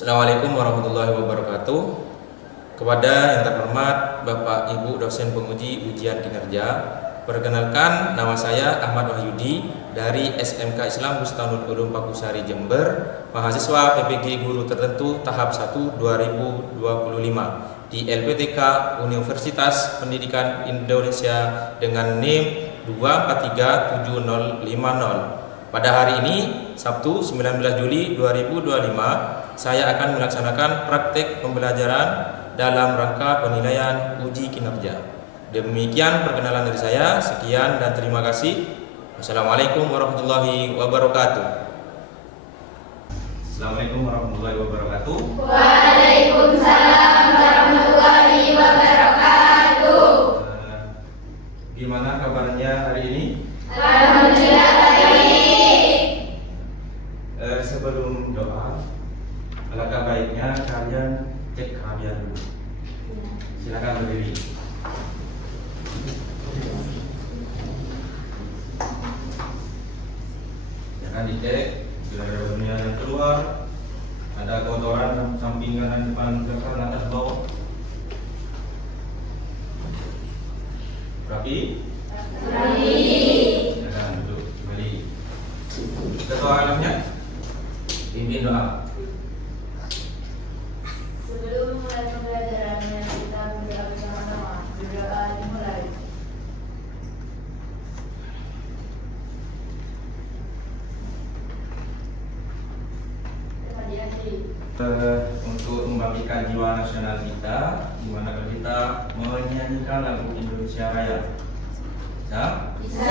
Assalamualaikum warahmatullahi wabarakatuh. Kepada yang terhormat Bapak Ibu dosen penguji ujian kinerja, perkenalkan nama saya Ahmad Wahyudi dari SMK Islam Bustanul Ulum Pakusari Jember, mahasiswa PPG Guru Tertentu tahap 1 2025 di LPTK Universitas Pendidikan Indonesia dengan NIM 2437050. Pada hari ini, Sabtu 19 Juli 2025, saya akan melaksanakan praktek pembelajaran dalam rangka penilaian uji kinerja. Demikian perkenalan dari saya. Sekian dan terima kasih. Wassalamualaikum warahmatullahi wabarakatuh. Assalamualaikum warahmatullahi wabarakatuh. Waalaikumsalam warahmatullahi wabarakatuh. Gimana kabarnya hari ini? Alhamdulillah baik. Sebelum doa, alangkah baiknya kalian cek keahlian dulu. Silakan berdiri. Jangan dicek, bila ada dunia yang keluar, ada kotoran samping kanan depan belakang atas bawah. Rapi? Rapi. Silakan duduk kembali. Ketua alamnya, pimpin doa. Sebelum mulai pembelajarannya, kita berdoa bersama-sama. Berdoa dimulai. Untuk membangkitkan jiwa nasional kita, gimana kalau kita menyanyikan lagu Indonesia Raya? Bisa? Bisa.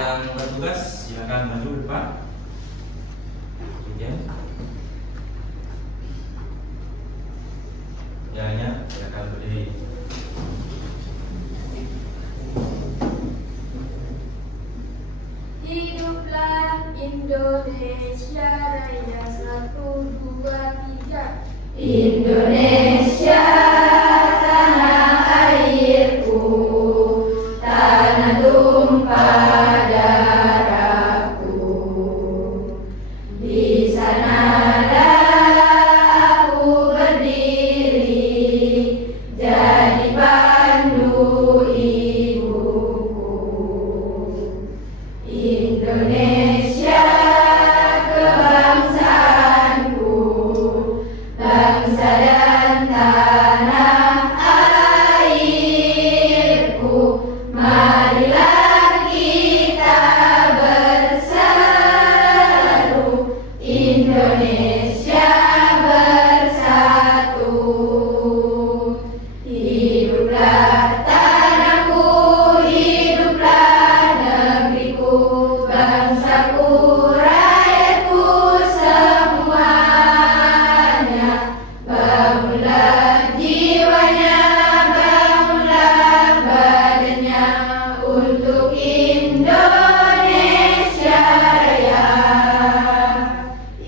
Yang bertugas silakan maju depan. Izin. Ya, silakan berdiri. Hiduplah Indonesia Raya 1, 2, 3. Indonesia tanah airku, tanah tumpah darahku. Di sanalah aku berdiri, jadi pandu ibuku. Indonesia kebangsaanku, bangsa dan tanah airku. Marilah kita bersatu, Indonesia bersatu. Hiduplah tanahku, hiduplah negeriku, bangsaku, rakyatku semuanya. Bangunlah jiwanya, bangunlah badannya untuk Indonesia Raya.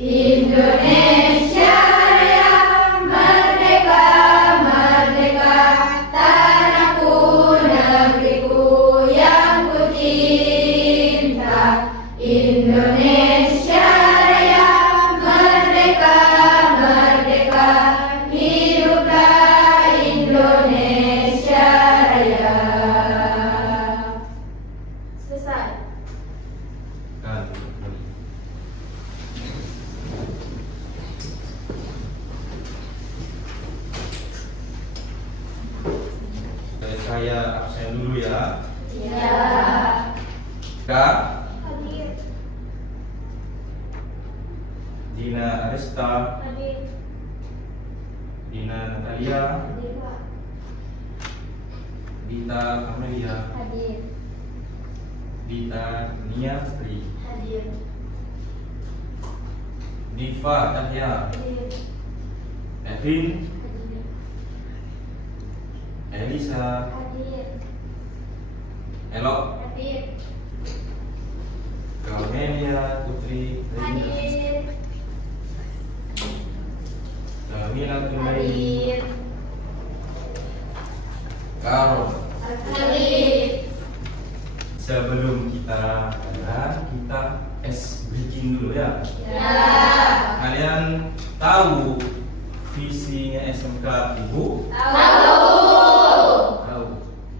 Indonesia Raya, merdeka, merdeka, tanahku, negeriku yang ku cinta. Indonesia Raya, merdeka, merdeka, hiduplah Indonesia Raya. Selesai. Kan, kembali. Saya absen dulu ya. Ya. Kak Hadir. Dina Arista, Hadir. Dina Natalia, Hadir, Pak. Dita Amelia, Hadir. Dita Nia Sri, Hadir. Diva Tahya, Hadir. Evin, Hadir. Elisa, Hadir. Elok, Hadir. Kamelia Putri, Hadir. Kamila Tunai, Hadir. Karo. Hadir. Sebelum kita es breaking dulu ya. Ya. Kalian tahu visinya SMK Ibu? Tahu.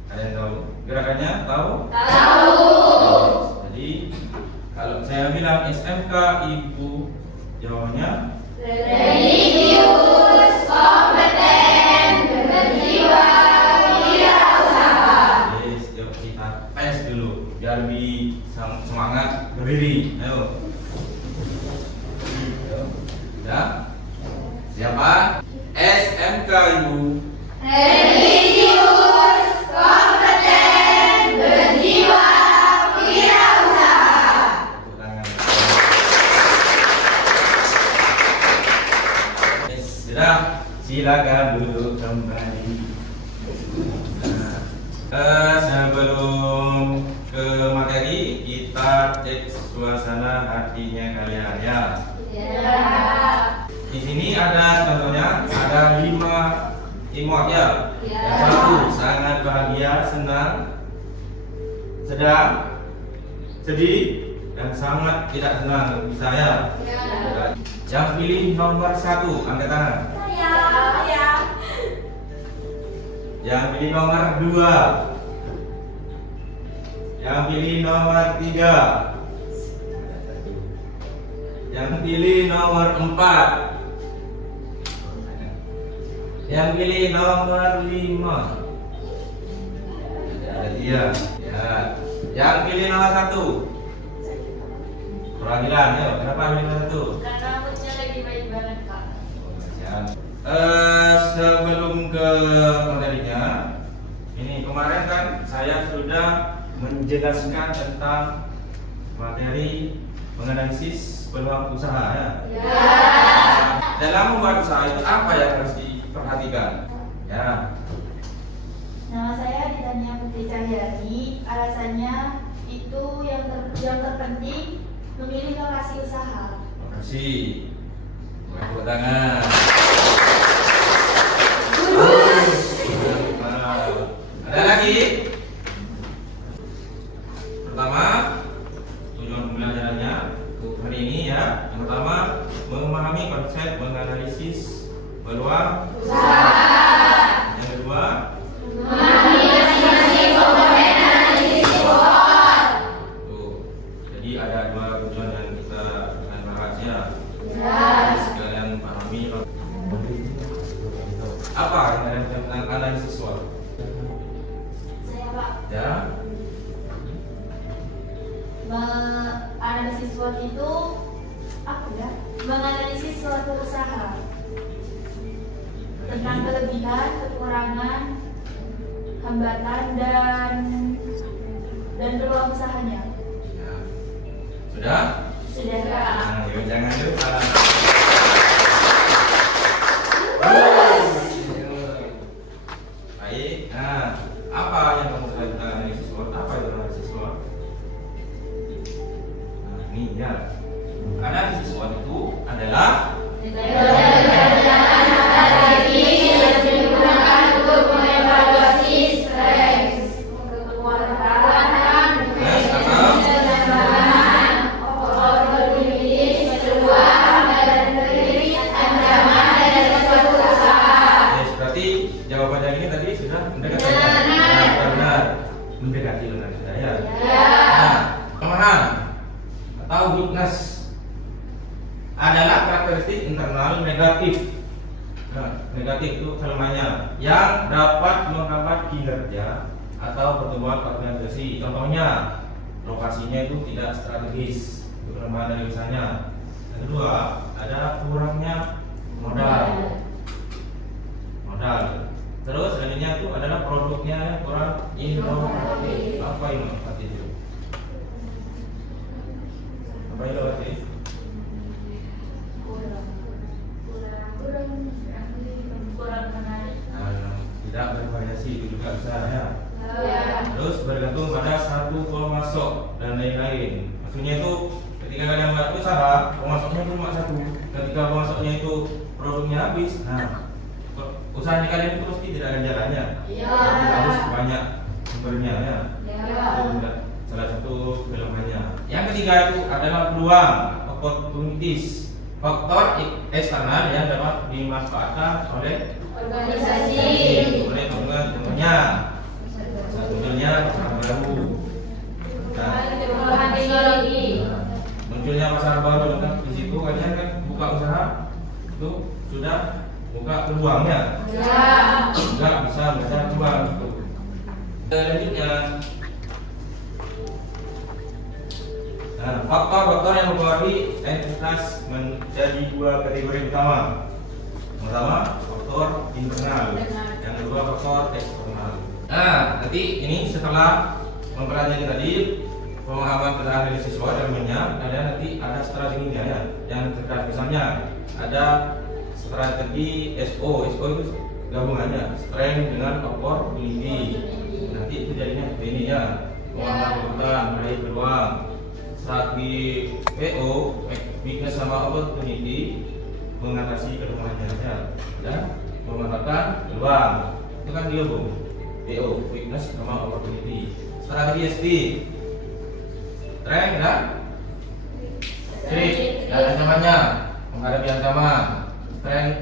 Kalian tahu? Gerakannya tahu? Jadi kalau saya bilang SMK Ibu, jawabannya religius, kompeten, berjiwa, wirausaha. yes. Yuk kita tes dulu biar lebih semangat berdiri. Ayo. Ya. Siapa? SMK Ibu. Religius, kompeten, berjiwa, wirausaha. Tepuk tangan. Yes, sudah. Silakan duduk kembali. Nah, sebelum ke materi, kita cek suasana hatinya kalian ya. Di sini ada contohnya, ada 5 emot ya. Yang satu sangat bahagia, senang, sedang, sedih, dan sangat tidak senang. Bisa ya? Yang pilih nomor 1, angkat tangan. Yang pilih nomor 2. Yang pilih nomor 3. Yang pilih nomor 4. Yang pilih nomor 5. Ada dia. Ya. Yang pilih nomor 1. Perwakilan, ya. Kenapa pilih nomor 1? Karena moodnya lagi baik banget, Kak. Sebelum ke materinya, ini kemarin kan saya sudah menjelaskan tentang materi menganalisis peluang usaha ya. Dalam membuat usaha itu apa yang harus diperhatikan? Ya. Nama saya Ditania Putri Cahyani. Alasannya itu yang terpenting memilih lokasi usaha. Terima kasih. Tepuk tangan. Ada lagi? Pertama, tujuan pembelajarannya untuk hari ini ya. Yang pertama, memahami konsep menganalisis peluang usaha. Yang kedua, Memahami masing-masing komponen analisis SWOT. tuh. Jadi ada 2 tujuan yang kita akan bahas ya. Sekalian pahami apa yang ada tentang analisis SWOT. Saya Pak, Ya. analisis SWOT itu apa ya? Menganalisis suatu usaha tentang kelebihan, kekurangan, hambatan dan peluang usahanya. Ya. Sudah? Sudah Kak. Nah, yuk jangan lupa. Baik. Nah, apa yang kamu ketahui tentang analisis SWOT? Apa itu analisis SWOT? Nah, ini ya. Analisis SWOT itu adalah Strategi yang digunakan untuk mengevaluasi strength, kekuatan, kelemahan, opportunities, peluang, dan kritik ancaman dari suatu usaha. yes, berarti jawabannya ini tadi sudah mendekati. Nah, benar. Mendekati benar sudah ya. Nah, kelemahan atau weakness adalah karakteristik internal negatif. Nah, negatif itu kelemahannya yang dapat menghambat kinerja atau pertumbuhan organisasi. Contohnya, lokasinya itu tidak strategis. Itu kelemahan dari usahanya. Yang kedua, ada kurangnya modal. Terus selanjutnya itu adalah produknya kurang inovatif. Apa inovatif itu? Apa inovatif? Kurang menarik. Tidak bervariasi itu juga bisa ya. Terus bergantung pada satu pemasok dan lain-lain. Maksudnya itu ketika kalian buat usaha, pemasoknya cuma satu. Ketika pemasoknya itu produknya habis, nah usaha kalian itu pasti tidak akan jalannya. Harus banyak sumbernya ya. Itu juga salah satu kelemahannya. Yang ketiga itu adalah peluang, opportunities. faktor eksternal yang dapat dimanfaatkan oleh Organisasi. oleh teman-temannya. Munculnya pasar baru. Nah, Perubahan teknologi. munculnya pasar baru kan di situ kalian kan buka usaha itu sudah buka peluangnya. Ya. Enggak bisa baca peluang itu. Selanjutnya, nah, faktor-faktor yang mempengaruhi entitas menjadi dua kategori utama. Pertama, faktor internal. Yang kedua, faktor eksternal. Nah, nanti ini setelah mempelajari tadi pemahaman tentang analisis SWOT elemennya, nanti ada strateginya ya, yang terkait misalnya ada strategi SO itu gabungannya strength dengan opportunity. Nanti itu jadinya ini ya, pemahaman kebutuhan, meraih peluang. Strategi PO weakness sama opportunity mengatasi kelemahannya dan memanfaatkan peluang. Itu kan digabung. PO weakness sama opportunity. Strategi SD strength dan threat dan ancamannya menghadapi ancaman. Strength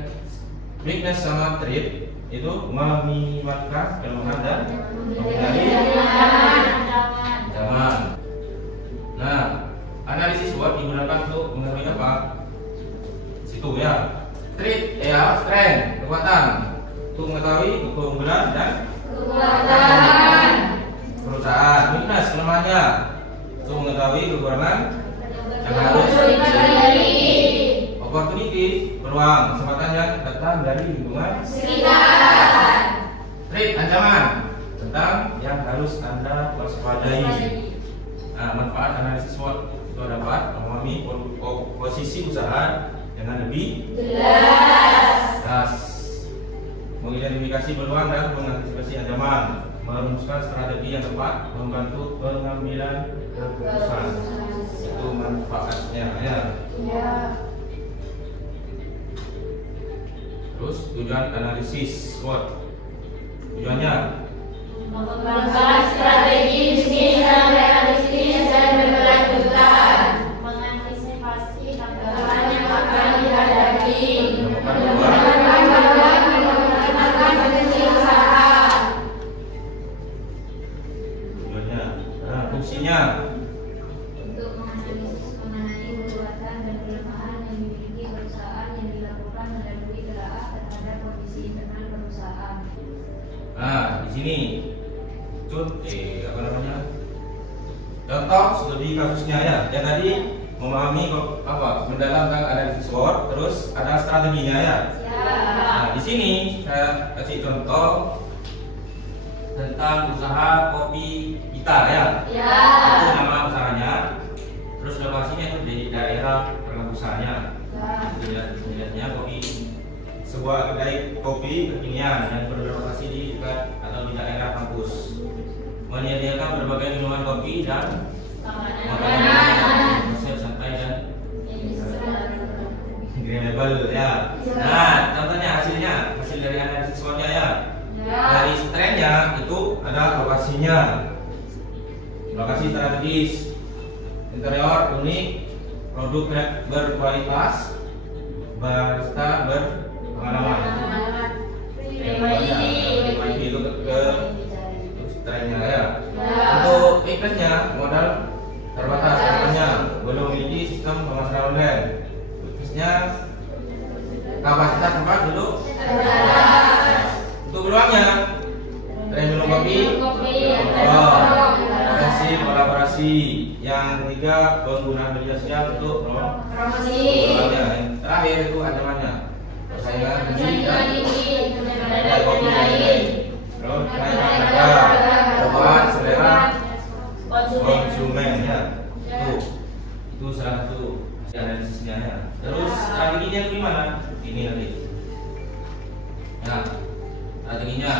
weakness sama threat itu meminimalkan kelemahan dan menghindari ancaman. Nah, analisis SWOT digunakan untuk mengetahui apa? Situ ya. Threat ya, strength, kekuatan. Untuk mengetahui keunggulan dan Kekuatan. perusahaan. Weakness, kelemahannya. Untuk mengetahui kekurangan yang harus dihindari. Opportunity, peluang, kesempatan yang datang dari lingkungan Sekitar. Threat, ancaman tentang yang harus Anda waspadai. Nah, manfaat analisis SWOT itu dapat memahami posisi usaha dengan lebih jelas, mengidentifikasi peluang dan mengantisipasi ancaman, merumuskan strategi yang tepat, membantu pengambilan keputusan. Itu manfaatnya ya. Terus tujuan analisis SWOT, tujuannya Mengembangkan strategi bisnis yang realistis dan berkelanjutan. Mengantisipasi Tantangan yang akan dihadapi. menemukan Mengembangkan potensi usaha. tujuannya. Nah, fungsinya untuk mengenai kekuatan dan kelemahan yang dimiliki perusahaan yang dilakukan melalui telaah terhadap kondisi internal perusahaan. Nah, di sini contoh studi kasusnya ya. Yang tadi memahami mendalam tentang analisis SWOT, terus ada strateginya ya. Nah, di sini saya kasih contoh tentang usaha kopi kita ya. Itu nama usahanya. Terus lokasinya itu di daerah perkampusanya. Dilihatnya kopi sebuah kedai kopi kekinian yang berlokasi di dekat atau di daerah kampus, menyediakan berbagai minuman kopi dan makanan konsep santai dan agreeable ya. Nah, contohnya hasil dari analisis SWOT-nya ya. Dari strength-nya itu ada lokasinya, lokasi strategis, interior unik, produk berkualitas, barista berpengalaman. Itu ke strength-nya ya. Untuk weakness-nya modal terbatas, contohnya belum memiliki sistem pemasaran online. Weakness-nya kapasitas tempat duduk. Untuk peluangnya tren minum kopi, potensi kolaborasi. Yang ketiga, penggunaan media sosial untuk promosi. Yang terakhir itu ancamannya persaingan tinggi dan kedai kopi lain. Terus kenaikan harga, perubahan selera konsumen ya. Itu salah satu analisisnya ya. Terus strateginya gimana? Ini nanti. Nah, strateginya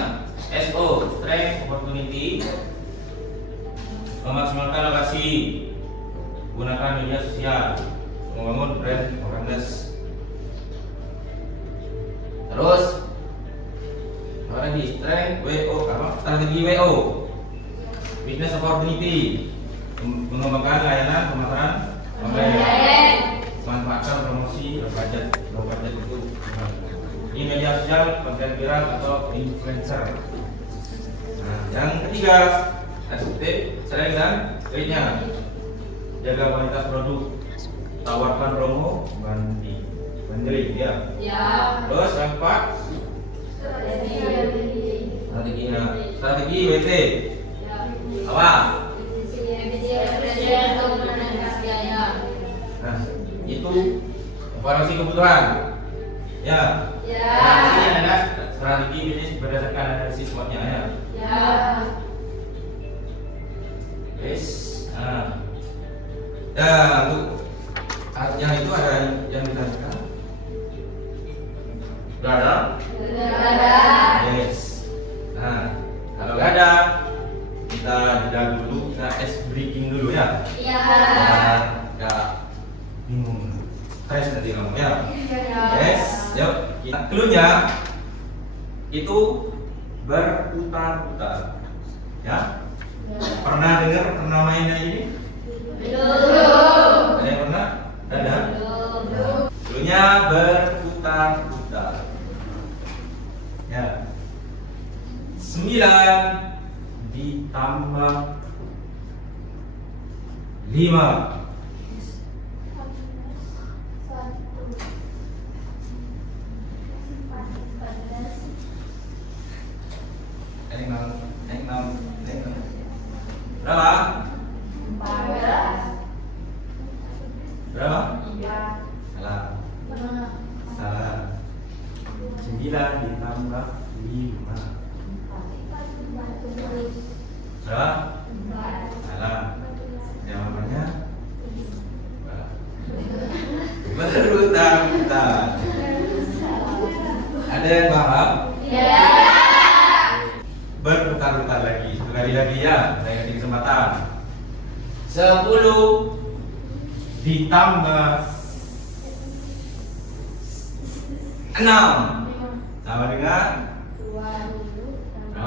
SO, strength, opportunity, memaksimalkan lokasi, gunakan media sosial, membangun brand awareness. Terus apa lagi? Strength, WO, strategi WO, business opportunity, mengembangkan layanan pemasaran online, memanfaatkan promosi low budget itu di media sosial, konten viral atau influencer. Nah, yang ketiga, selain dan triknya, jaga kualitas produk, tawarkan promo, banding ya. Terus yang keempat, strategi WT apa? Nah, itu evaluasi kebutuhan ya. Nah, ini ada strategi bisnis berdasarkan analisis SWOT-nya ya. Yes. Nah, untuk yang itu ada yang ditanyakan? Sudah ada? Yes. Nah, kalau nggak ada, kita jeda dulu, kita ice breaking dulu ya. Nggak bingung, stres nanti kamu ya. Yes, yuk. Cluenya itu berputar-putar, ya. Pernah dengar, pernah mainnya ini? Ada yang pernah? Ada? Cluenya berputar-putar. Ya. 9 ditambah 5. Berapa? 14. Berapa? 3. Salah. 9 ditambah 5. Berapa? Salah. Jawabannya berputar-putar. Ada yang paham? Berputar-putar lagi. Satu kali lagi ya. Saya kasih kesempatan. 10 ditambah 6 sama dengan 2.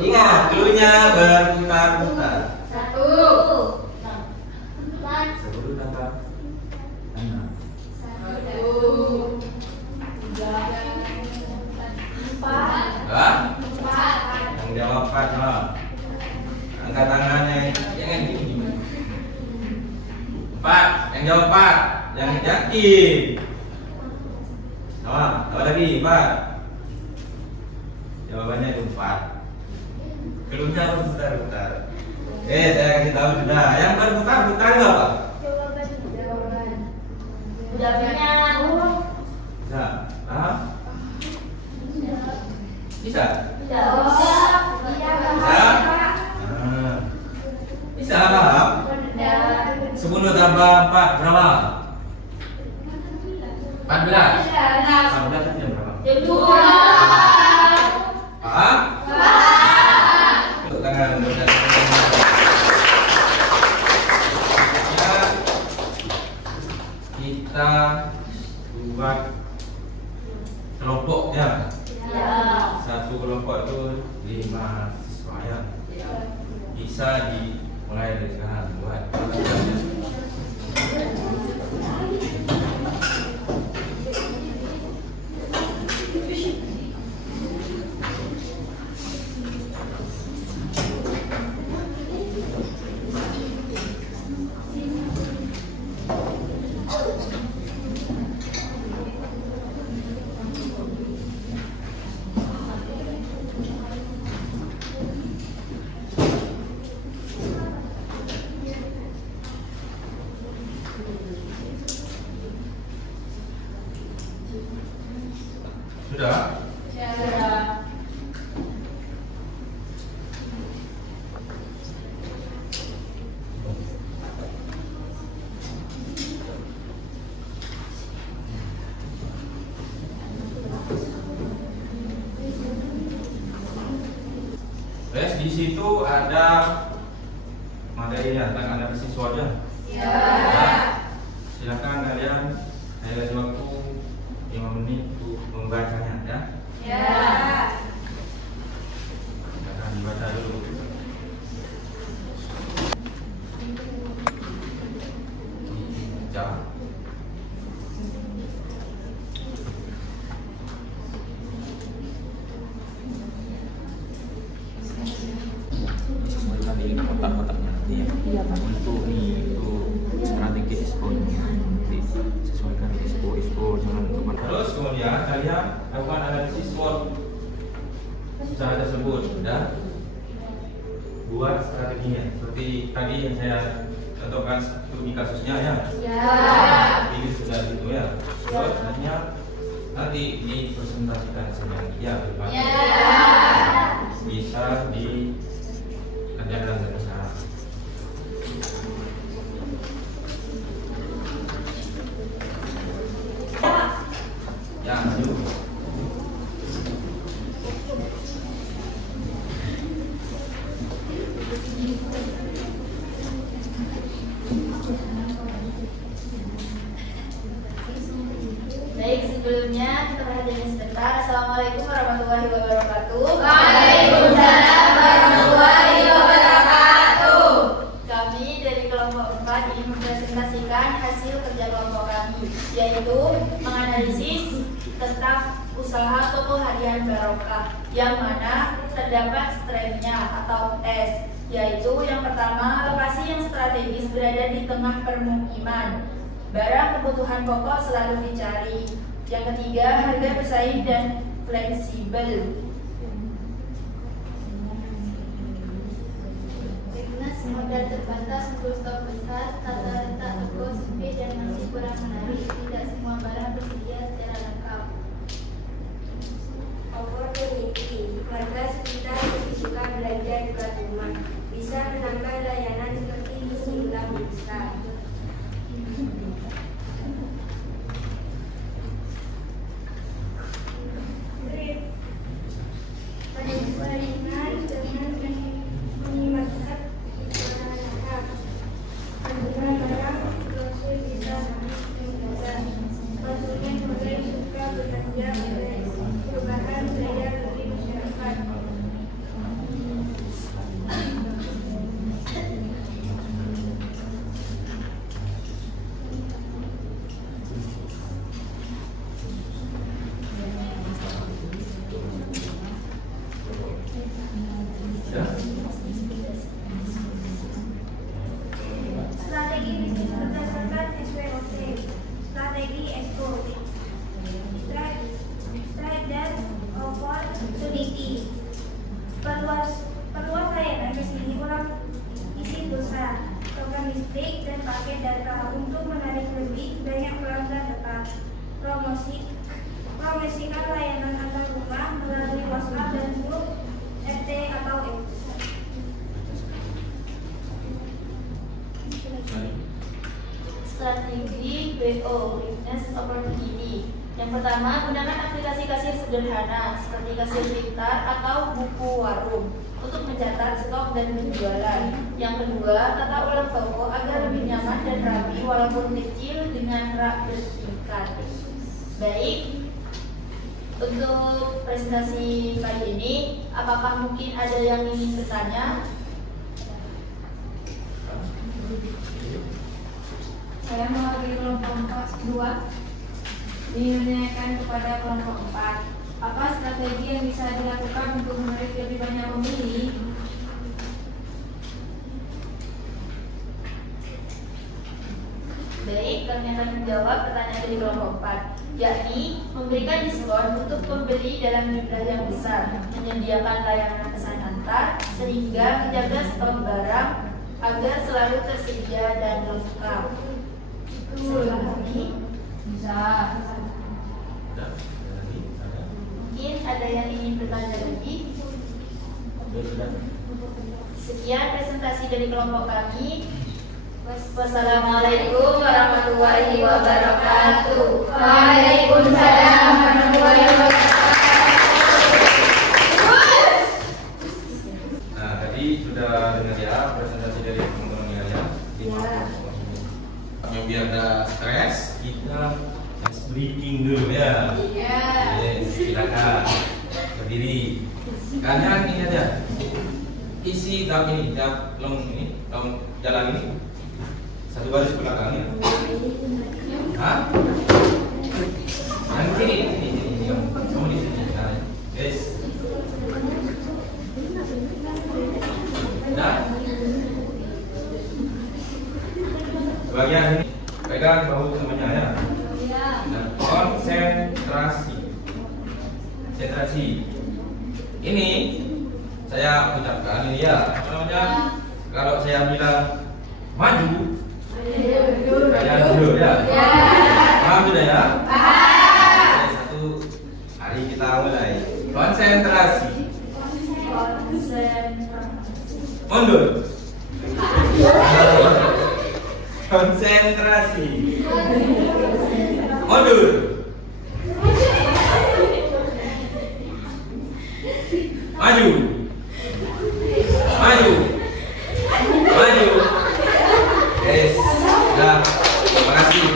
Ingat, cluenya berputar-putar. 1. 10 tambah 6. 4. Yang jawab 4 loh. Angkat tangannya jangan gini. 4, yang jawab 4, yang yakin. Apa lagi 4? Jawabannya itu 4. Cluenya berputar-putar. Saya kasih tahu sudah. Yang berputar-putar enggak, Pak? Bisa? Paham? Bisa? Bisa paham? 10 tambah 4 berapa? 14. 14 itu jam berapa? Paham? Untuk tangan mudah. Kita buat kelompok ya. Satu kelompok itu 5 siswa ya. Bisa dimulai dari sekarang buat. Sudah? Di situ ada materinya, tentang ada siswanya. Silakan kalian, saya kasih waktu 5 menit untuk membacanya ya. Akan dibaca dulu. usaha tersebut sudah buat strateginya seperti tadi yang saya contohkan studi kasusnya ya. Ini sudah gitu ya. Terus selanjutnya nanti dipresentasikan sedang ya bisa dikerjakan dengan cara. Ya, maju. Baik, sebelumnya kita perhatikan sebentar. Assalamualaikum warahmatullahi wabarakatuh. Waalaikumsalam warahmatullahi wabarakatuh. Kami dari kelompok 4 ingin mempresentasikan hasil kerja kelompok kami, yaitu menganalisis tentang usaha toko harian Barokah, yang mana terdapat strength-nya atau S, yaitu yang pertama, lokasi yang strategis berada di tengah permukiman. Barang kebutuhan pokok selalu dicari. Yang ketiga, harga bersaing dan fleksibel. Weakness modal terbatas untuk stok besar, tata letak toko sempit dan masih kurang menarik. Tidak semua barang tersedia secara lengkap. Opportunity, warga sekitar lebih suka belanja dekat rumah. Bisa menambah layanan seperti isi ulang pulsa. Permainan dengan menyimatkan anak-anak. Penjualan barang brosur bisa mudah. Konsumen mulai suka belanja online. Perubahan gaya beli masyarakat. Strategi bisnis berdasarkan SWOT. Strategi ESCO. Strike dan opportunity. Perluas layanan ke sini ulang isi pulsa, token listrik dan paket data untuk menarik lebih banyak pelanggan tetap. Promosikan layanan antar rumah melalui WhatsApp dan grup RT atau X. Strategi BO, Business Opportunity. Yang pertama, gunakan aplikasi kasir sederhana seperti kasir pintar atau buku warung untuk mencatat stok dan penjualan. Yang kedua, tata ulang toko agar lebih nyaman dan rapi walaupun kecil dengan rak bertingkat. Baik, untuk presentasi kali ini, apakah mungkin ada yang ingin bertanya? Saya mewakili kelompok 2 ingin menanyakan kepada kelompok 4, apa strategi yang bisa dilakukan untuk menarik lebih banyak pemilih? Baik, kami akan menjawab pertanyaan dari kelompok 4, yakni memberikan diskon untuk pembeli dalam jumlah yang besar, menyediakan layanan pesan antar, sehingga menjaga stok barang agar selalu tersedia dan lengkap. Salah kami? Bisa. Mungkin ada yang ingin bertanya lebih? Sekian presentasi dari kelompok kami. Wassalamualaikum warahmatullahi wabarakatuh. Waalaikumsalam warahmatullahi wabarakatuh. Nah, tadi sudah dengar ya presentasi dari teman-teman ya. Yang biar ada stres, kita breathing dulu ya. Yes, silakan berdiri. Kalian ini aja isi tahap ini, tahap long ini, tahap jalan ini satu baris belakang ya. Hah? Yang kiri, ini, kamu di sini. Nah, yes. Nah, bagian ini pegang bahu semuanya ya. Nah, konsentrasi. Ini saya ucapkan ini ya, apa namanya? Kalau saya bilang maju, kalian mundur ya. Paham sudah ya? Satu hari kita mulai. Konsentrasi. Mundur. Konsentrasi. Mundur. Maju. Maju. Maju. Yes. Nah, terima kasih.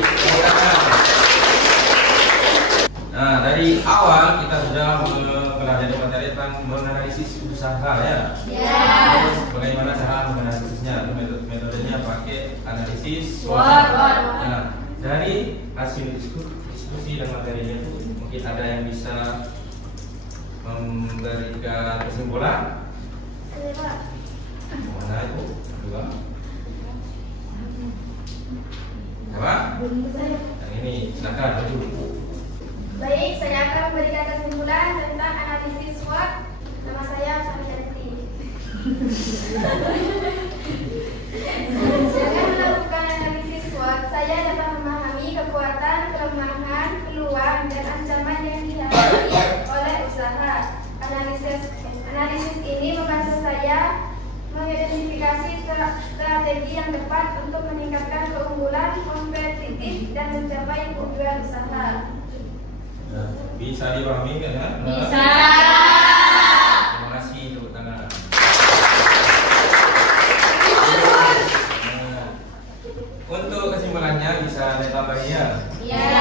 Nah, dari awal kita sudah mempelajari materi tentang menganalisis usaha ya. Terus bagaimana cara menganalisisnya? Metodenya pakai analisis SWOT. Nah, dari hasil diskusi dan materinya itu mungkin ada yang bisa memberikan kesimpulan. Mana itu? Dua. Apa? Yang ini, silakan maju. Baik, saya akan memberikan kesimpulan tentang analisis SWOT. Nama saya Shanti. Dengan melakukan analisis SWOT, saya dapat memahami kekuatan, kelemahan, peluang, dan ancaman yang dihadapi oleh usaha. Analisis ini membantu saya mengidentifikasi strategi yang tepat untuk meningkatkan keunggulan, kompetitif, dan mencapai tujuan usaha. Bisa dipahami kan? Ya? Bisa. Terima kasih, tepuk tangan. Untuk kesimpulannya bisa ditambahin ya? Iya.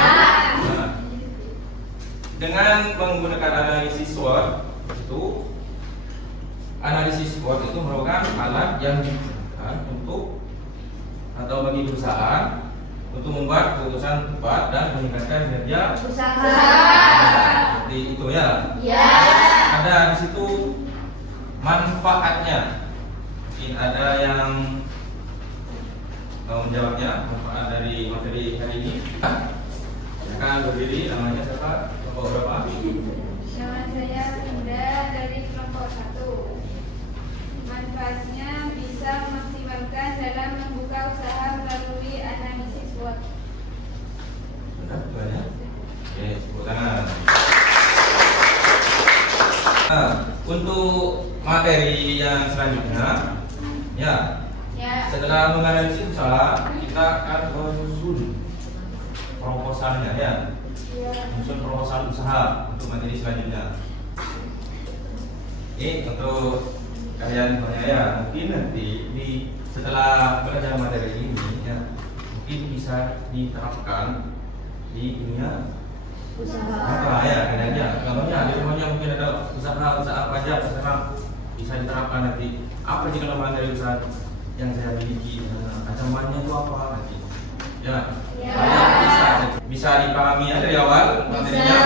Nah, dengan menggunakan analisis SWOT itu, analisis SWOT itu merupakan alat yang digunakan untuk atau bagi perusahaan untuk membuat keputusan tepat dan meningkatkan kinerja Usaha. seperti itu ya. Ya. Ada di situ manfaatnya. Mungkin ada yang mau menjawabnya manfaat dari materi hari ini. Silakan berdiri, namanya siapa? Kelompok berapa? Nama saya Linda dari kelompok 1. Manfaatnya bisa memaksimalkan dalam membuka usaha melalui analisis SWOT. Benar, banyak. Oke, tepuk tangan. Nah, untuk materi yang selanjutnya, ya, setelah menganalisis usaha, kita akan menyusun proposalnya, ya, menyusun proposal usaha untuk materi selanjutnya. Ini untuk kalian ya, mungkin nanti setelah belajar materi ini, ya, mungkin bisa diterapkan di dunia Usaha. apa ya, kayaknya contohnya di rumahnya mungkin ada usaha apa aja, terserah, bisa diterapkan nanti. Apa sih kelemahan dari usaha yang saya miliki, ancamannya itu apa nanti, ya, bisa dipahami ya dari awal materinya.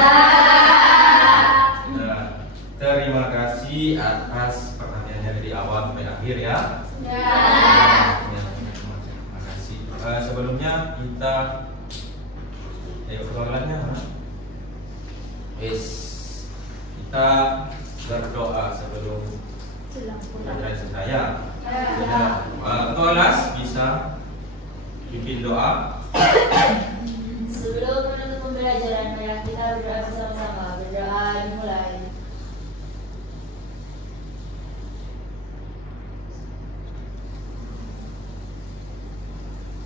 Nah, terima kasih atas perhatiannya dari awal sampai akhir ya. Terima kasih. Sebelumnya kita persoalannya, kita berdoa sebelum pelajaran selesai ya. Ketua kelas bisa bikin doa. Sebelum menutup pembelajaran, mari kita berdoa bersama-sama. Berdoa dimulai.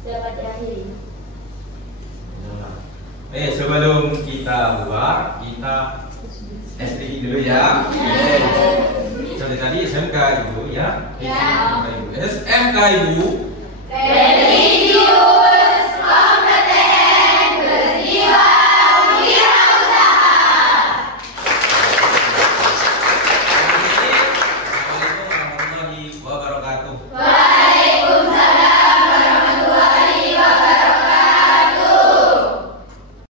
Dapat diakhiri. Sebelum kita buat, kita STI dulu ya. Seperti tadi SMK Ibu ya. SMK Ibu. Ready.